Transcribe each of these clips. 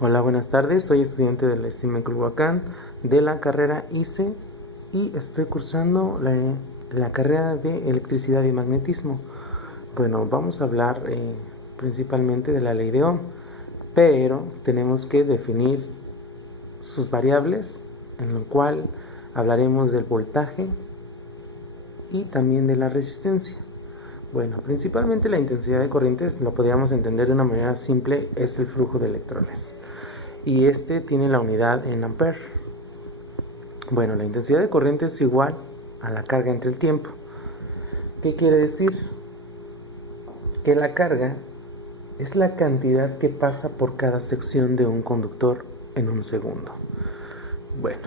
Hola, buenas tardes. Soy estudiante del STIM Culhuacán de la carrera ICE y estoy cursando la carrera de electricidad y magnetismo. Bueno, vamos a hablar principalmente de la ley de Ohm, pero tenemos que definir sus variables, en lo cual hablaremos del voltaje y también de la resistencia. Bueno, principalmente la intensidad de corrientes lo podríamos entender de una manera simple, es el flujo de electrones. Y este tiene la unidad en ampere. Bueno, la intensidad de corriente es igual a la carga entre el tiempo. ¿Qué quiere decir? Que la carga es la cantidad que pasa por cada sección de un conductor en un segundo. Bueno,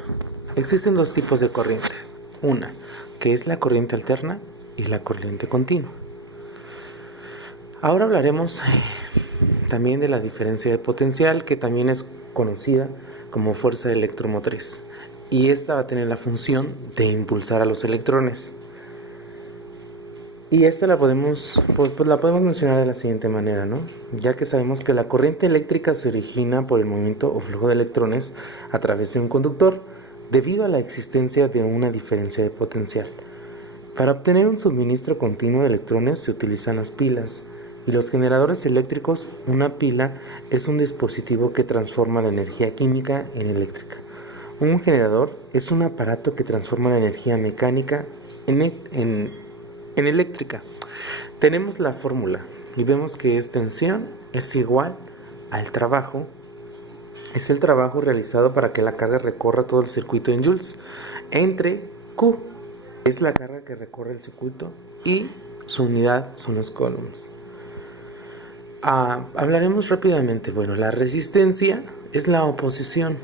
existen dos tipos de corrientes. Una, que es la corriente alterna, y la corriente continua. Ahora hablaremos también de la diferencia de potencial, que también es conocida como fuerza electromotriz, y esta va a tener la función de impulsar a los electrones. Y esta la podemos mencionar de la siguiente manera, ¿no? Ya que sabemos que la corriente eléctrica se origina por el movimiento o flujo de electrones a través de un conductor debido a la existencia de una diferencia de potencial. Para obtener un suministro continuo de electrones se utilizan las pilas y los generadores eléctricos. Una pila es un dispositivo que transforma la energía química en eléctrica. Un generador es un aparato que transforma la energía mecánica en eléctrica. Tenemos la fórmula y vemos que tensión es igual al trabajo. Es el trabajo realizado para que la carga recorra todo el circuito en joules, entre Q, es la carga que recorre el circuito, y su unidad son los coulombs. Hablaremos rápidamente. Bueno, la resistencia es la oposición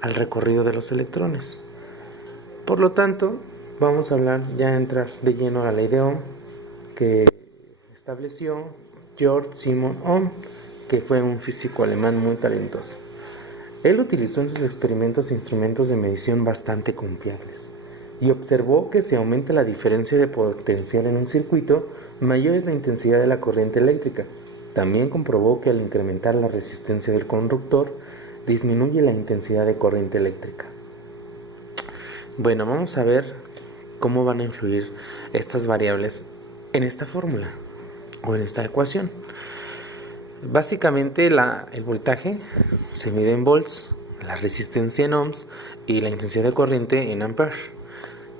al recorrido de los electrones. Por lo tanto, vamos a hablar, ya entrar de lleno a la ley de Ohm, que estableció Georg Simon Ohm, que fue un físico alemán muy talentoso. Él utilizó en sus experimentos instrumentos de medición bastante confiables y observó que si aumenta la diferencia de potencial en un circuito, mayor es la intensidad de la corriente eléctrica. También comprobó que al incrementar la resistencia del conductor, disminuye la intensidad de corriente eléctrica. Bueno, vamos a ver cómo van a influir estas variables en esta fórmula o en esta ecuación. Básicamente el voltaje se mide en volts, la resistencia en ohms y la intensidad de corriente en ampere.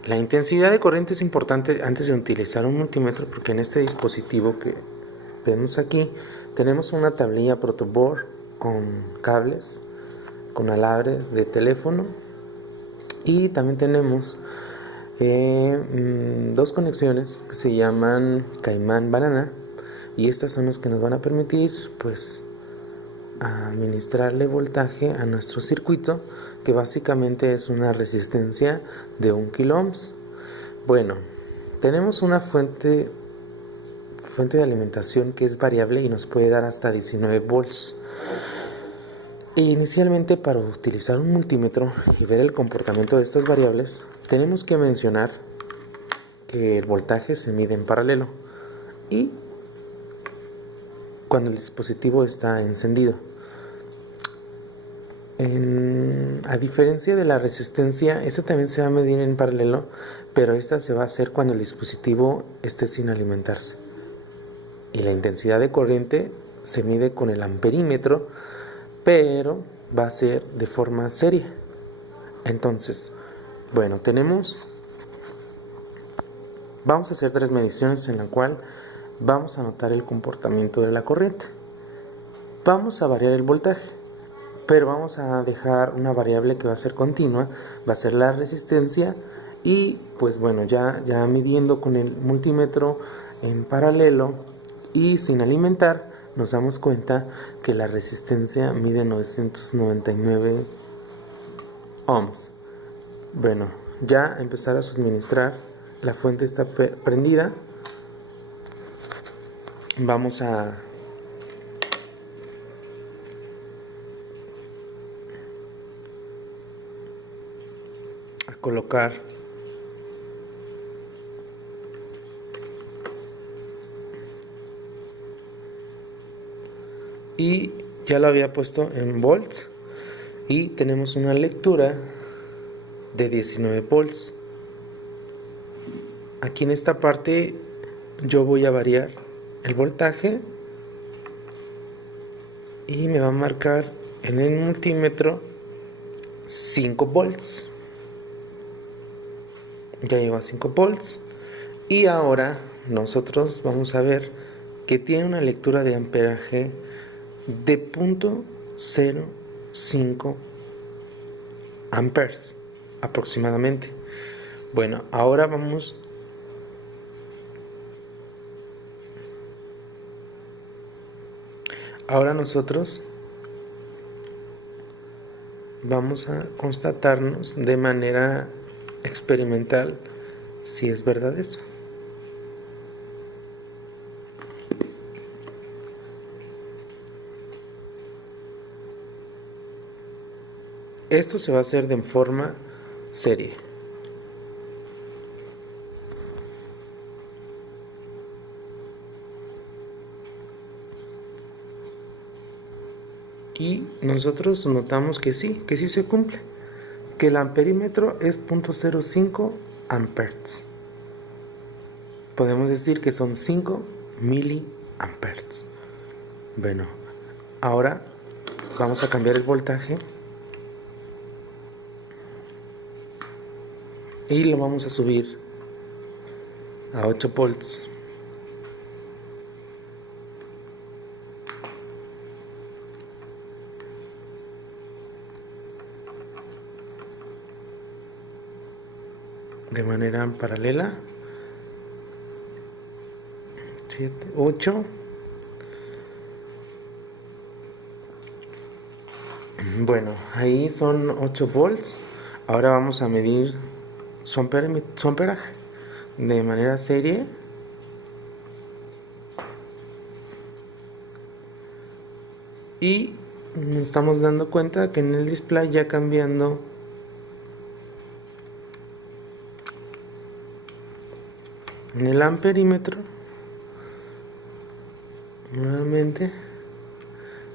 La intensidad de corriente es importante antes de utilizar un multímetro, porque en este dispositivo que vemos aquí tenemos una tablilla protoboard con cables, con alambres de teléfono, y también tenemos dos conexiones que se llaman caimán banana, y estas son las que nos van a permitir pues administrarle voltaje a nuestro circuito, que básicamente es una resistencia de 1 kilo ohms. Bueno, tenemos una fuente de alimentación que es variable y nos puede dar hasta 19 volts. Inicialmente, para utilizar un multímetro y ver el comportamiento de estas variables, tenemos que mencionar que el voltaje se mide en paralelo y cuando el dispositivo está encendido. A diferencia de la resistencia, esta también se va a medir en paralelo, pero esta se va a hacer cuando el dispositivo esté sin alimentarse. Y la intensidad de corriente se mide con el amperímetro, pero va a ser de forma seria. Entonces, bueno, vamos a hacer 3 mediciones en la cual vamos a notar el comportamiento de la corriente. Vamos a variar el voltaje, pero vamos a dejar una variable que va a ser continua, va a ser la resistencia, y pues bueno, ya midiendo con el multímetro en paralelo y sin alimentar, nos damos cuenta que la resistencia mide 999 ohms. Bueno, ya empezar a suministrar, la fuente está prendida. Vamos a colocar y ya lo había puesto en volts y tenemos una lectura de 19 volts. Aquí en esta parte yo voy a variar el voltaje y me va a marcar en el multímetro 5 volts. Ya llegó a 5 volts y ahora nosotros vamos a ver que tiene una lectura de amperaje de 0.05 amperes aproximadamente. Bueno, ahora nosotros vamos a constatarnos de manera experimental si es verdad eso. Esto se va a hacer de forma serie. Y nosotros notamos que sí se cumple, que el amperímetro es 0.05 amperes. Podemos decir que son 5 miliamperes. Bueno, ahora vamos a cambiar el voltaje y lo vamos a subir a 8 volts. De manera paralela. 7, 8. Bueno, ahí son 8 volts. Ahora vamos a medir su amperaje de manera serie. Y nos estamos dando cuenta que en el display ya cambiando en el amperímetro, nuevamente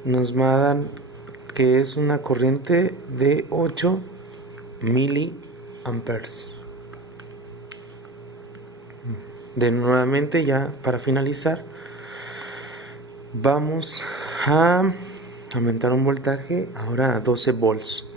nos va a dar que es una corriente de 8 miliamperes. Nuevamente, ya para finalizar, vamos a aumentar un voltaje ahora a 12 volts.